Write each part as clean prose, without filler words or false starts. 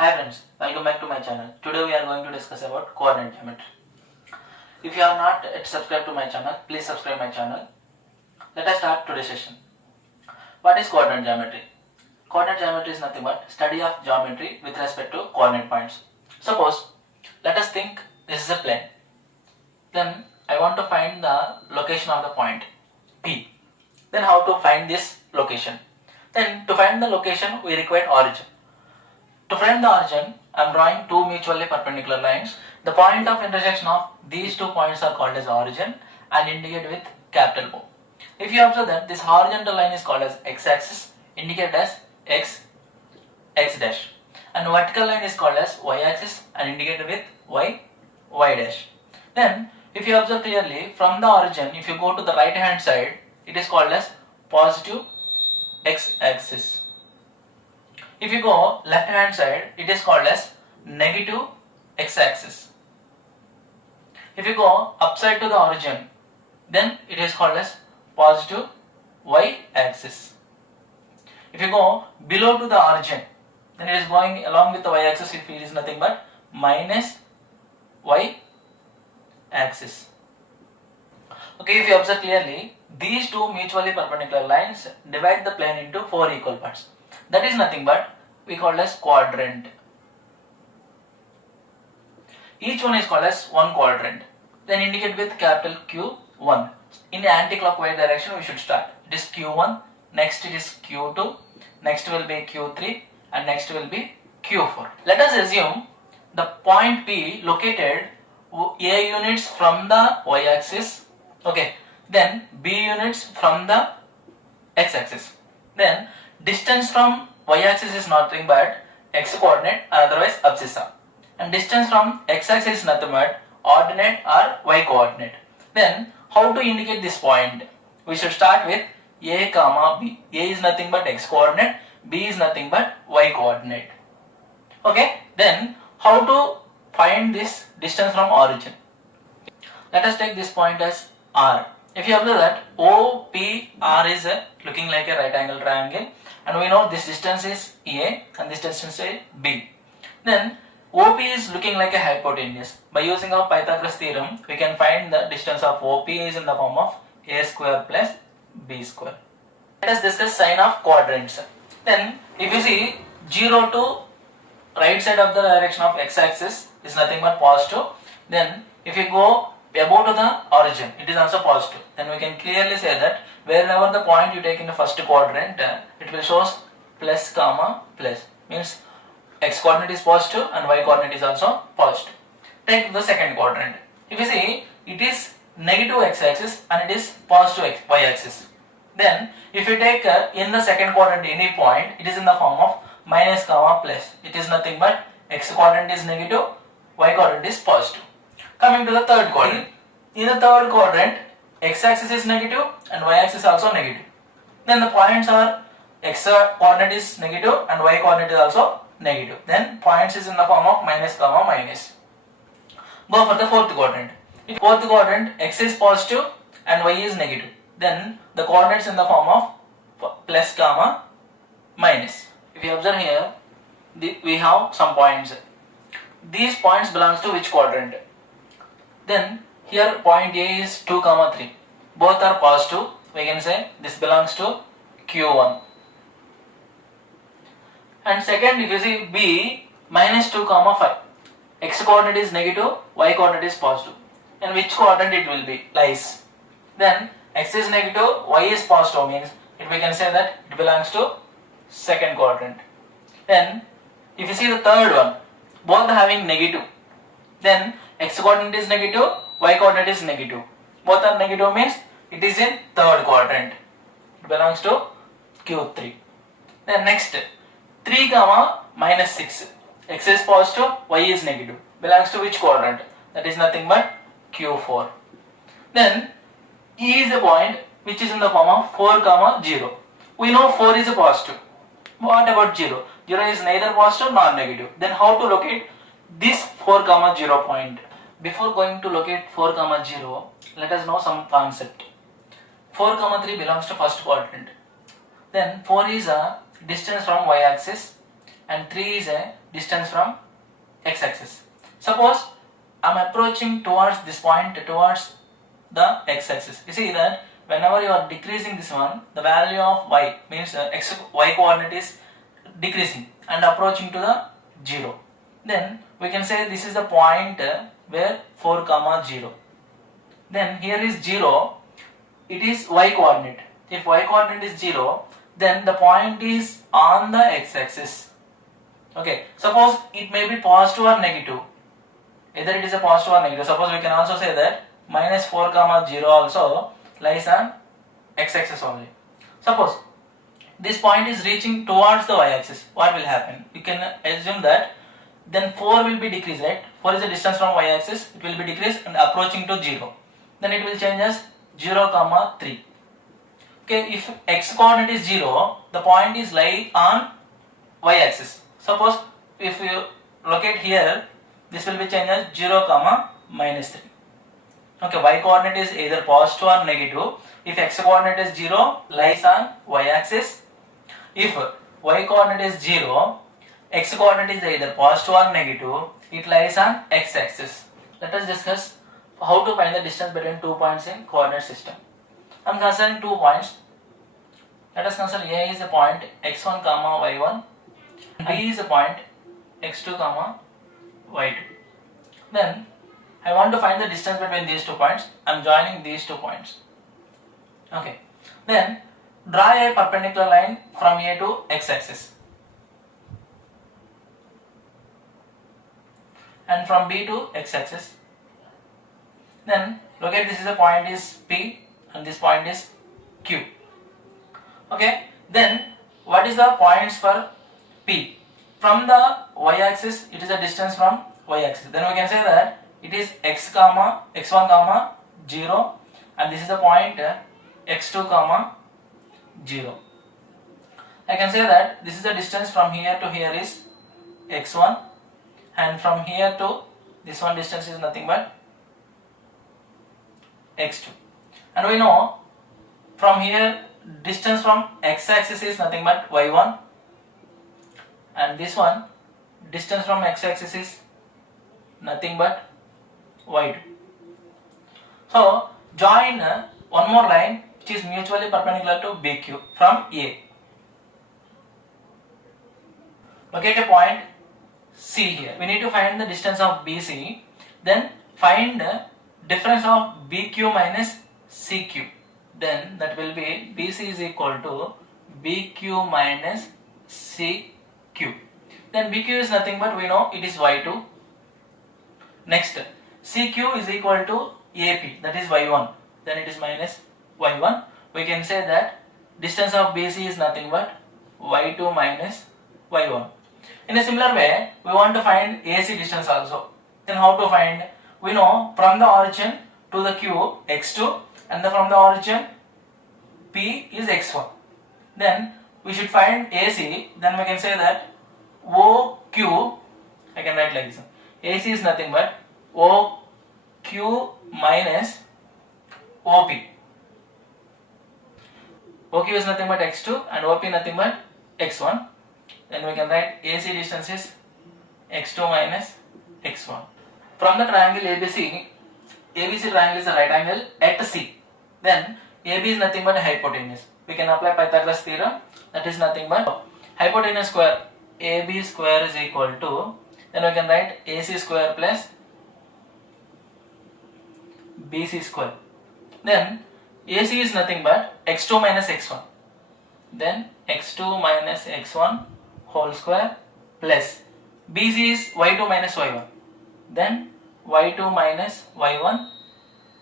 Hi friends, welcome back to my channel. Today we are going to discuss about coordinate geometry. If you have not yet subscribed to my channel, please subscribe my channel. Let us start today's session. What is coordinate geometry? Coordinate geometry is nothing but study of geometry with respect to coordinate points. Suppose, let us think this is a plane. Then I want to find the location of the point P. Then how to find this location? Then to find the location we require origin. To find the origin, I am drawing two mutually perpendicular lines. The point of intersection of these 2 points are called as origin and indicated with capital O. If you observe that this horizontal line is called as x-axis, indicated as x dash, and vertical line is called as y-axis and indicated with y dash. Then if you observe clearly from the origin, if you go to the right hand side, it is called as positive x-axis. If you go left hand side, it is called as negative x-axis. If you go upside to the origin, then it is called as positive y-axis. If you go below to the origin, then it is going along with the y-axis. If it is nothing but minus y-axis. Okay, if you observe clearly, these two mutually perpendicular lines divide the plane into 4 equal parts. That is nothing but we call as quadrant. Each one is called as one quadrant. Then indicate with capital Q1. In the anti-clockwise direction we should start. It is Q1, next it is Q2, next will be Q3 and next will be Q4. Let us assume the point P located A units from the y-axis, okay, then B units from the x-axis. Then distance from y-axis is nothing but x coordinate, otherwise abscissa, and distance from x-axis is nothing but ordinate or y coordinate. Then how to indicate this point? We should start with A comma B. A is nothing but x coordinate, B is nothing but y coordinate. Okay, then how to find this distance from origin? Let us take this point as R. If you observe that OPR is looking like a right angle triangle, and we know this distance is A and this distance is B. Then OP is looking like a hypotenuse. By using our Pythagoras theorem, we can find the distance of OP is in the form of A square plus B square. Let us discuss sign of quadrants. Then if you see 0 to right side of the direction of x-axis is nothing but positive. Then if you go above to the origin, it is also positive. Then we can clearly say that wherever the point you take in the first quadrant, it will show plus comma plus, means x coordinate is positive and y coordinate is also positive. Take the second quadrant. If you see, it is negative x-axis and it is positive y-axis. Then if you take in the second quadrant any point, it is in the form of minus comma plus. It is nothing but x coordinate is negative, y coordinate is positive. Coming to the third quadrant. In the third quadrant, x-axis is negative and y-axis also negative. Then the points are x coordinate is negative and y coordinate is also negative. Then points is in the form of minus comma minus. Go for the fourth quadrant. In fourth quadrant, x is positive and y is negative. Then the coordinates in the form of plus comma minus. If you observe here, we have some points. These points belongs to which quadrant? Then here point A is 2, 3. Both are positive. We can say this belongs to Q1. And second, if you see B minus 2, 5. X coordinate is negative, y coordinate is positive. And which quadrant it will be? Lies. Then x is negative, y is positive, means we can say that it belongs to second quadrant. Then if you see the third one, both having negative. Then x coordinate is negative, y coordinate is negative. Both are negative means it is in third quadrant. It belongs to Q3. Then next, 3 comma minus 6. X is positive, y is negative. Belongs to which quadrant? That is nothing but Q4. Then E is a point which is in the form of 4 comma 0. We know 4 is a positive. What about 0? 0 is neither positive nor negative. Then how to locate this 4 comma 0 point? Before going to locate 4 comma 0, let us know some concept. 4 comma 3 belongs to first quadrant. Then 4 is a distance from y-axis and 3 is a distance from x-axis. Suppose I am approaching towards this point, towards the x-axis. You see that whenever you are decreasing this one, the value of y means y coordinate is decreasing and approaching to the 0. Then we can say this is the point where 4 comma 0. Then here is 0, it is y coordinate. If y coordinate is 0, then the point is on the x-axis. Okay, suppose it may be positive or negative. Either it is a positive or negative. Suppose we can also say that minus 4 comma 0 also lies on x-axis only. Suppose this point is reaching towards the y-axis. What will happen? You can assume that then 4 will be decreased, right? 4 is the distance from y-axis. It will be decreased and approaching to 0. Then it will change as 0 comma 3. Okay, if x coordinate is 0, the point is lie on y-axis. Suppose if you locate here, this will be changed as 0 comma minus 3. Okay, y coordinate is either positive or negative. If x coordinate is 0, lies on y-axis. If y coordinate is 0, x coordinate is either positive or negative, it lies on x-axis. Let us discuss how to find the distance between 2 points in coordinate system. I am considering 2 points. Let us consider A is a point x1 comma y1, B is a point x2 comma y2. Then I want to find the distance between these 2 points. I am joining these 2 points. Okay. Then draw a perpendicular line from A to x-axis and from B to x-axis. Then locate this is a point is P and this point is Q. Okay. Then what is the points for P? From the y-axis, it is a distance from y-axis. Then we can say that it is x1 comma 0 and this is the point x2 comma 0. I can say that this is the distance from here to here is x1 and from here to this one distance is nothing but x2. And we know from here distance from x-axis is nothing but y1 and this one distance from x-axis is nothing but y2. So join one more line which is mutually perpendicular to BQ from A. Locate a point C here. We need to find the distance of BC. Then find difference of BQ minus CQ. Then that will be BC is equal to BQ minus CQ. Then BQ is nothing but we know it is y2. Next CQ is equal to AP, that is y1. Then it is minus y1. We can say that distance of BC is nothing but y2 minus y1. In a similar way, we want to find AC distance also. Then how to find? We know from the origin to the Q x2 and from the origin P is x1. Then we should find AC. Then we can say that OQ, I can write like this. AC is nothing but OQ minus OP. OQ is nothing but x2 and OP nothing but x1. Then we can write AC distance is x2 minus x1. From the triangle ABC, ABC triangle is a right angle at C. Then AB is nothing but hypotenuse. We can apply Pythagoras theorem. That is nothing but hypotenuse square AB square is equal to, then we can write AC square plus BC square. Then AC is nothing but x2 minus x1. Then x2 minus x1 whole square plus BC is y2 minus y1. Then y2 minus y1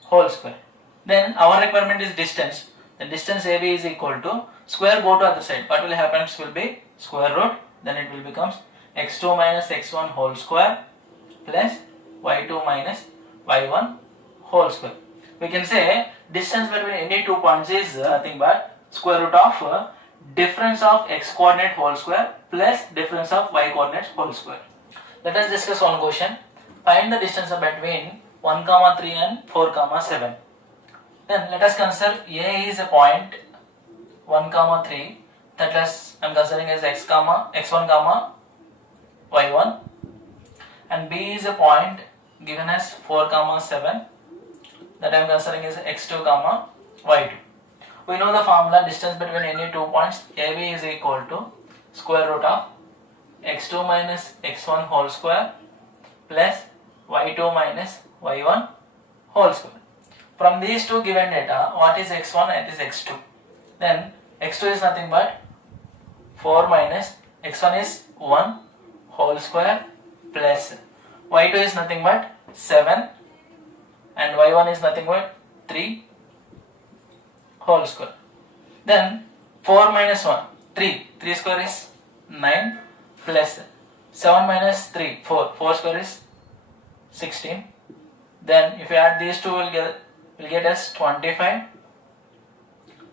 whole square. Then our requirement is distance. The distance AB is equal to square go to other side. What will happen will be square root. Then it will becomes x2 minus x1 whole square plus y2 minus y1 whole square. We can say distance between any 2 points is nothing but square root of difference of x coordinate whole square plus difference of y coordinate whole square. Let us discuss one question. Find the distance between 1, 3 and 4, 7. Then let us consider A is a point 1, 3. That is I am considering as x1, y1, and B is a point given as 4, 7, that I am considering is x2, y2. We know the formula, distance between any 2 points AB is equal to square root of x2 minus x1 whole square plus y2 minus y1 whole square. From these two given data, what is x1 and is x2? Then x2 is nothing but 4 minus x1 is 1 whole square plus y2 is nothing but 7 and y1 is nothing but 3 whole square. Then 4 minus 1, 3. 3 square is 9 plus 7 minus 3, 4. 4 square is 16. Then if you add these two, will get us 25.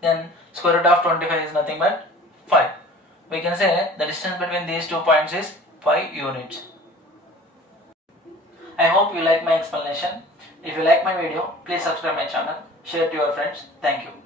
Then square root of 25 is nothing but 5. We can say the distance between these 2 points is 5 units. I hope you like my explanation. If you like my video, please subscribe my channel, share to your friends. Thank you.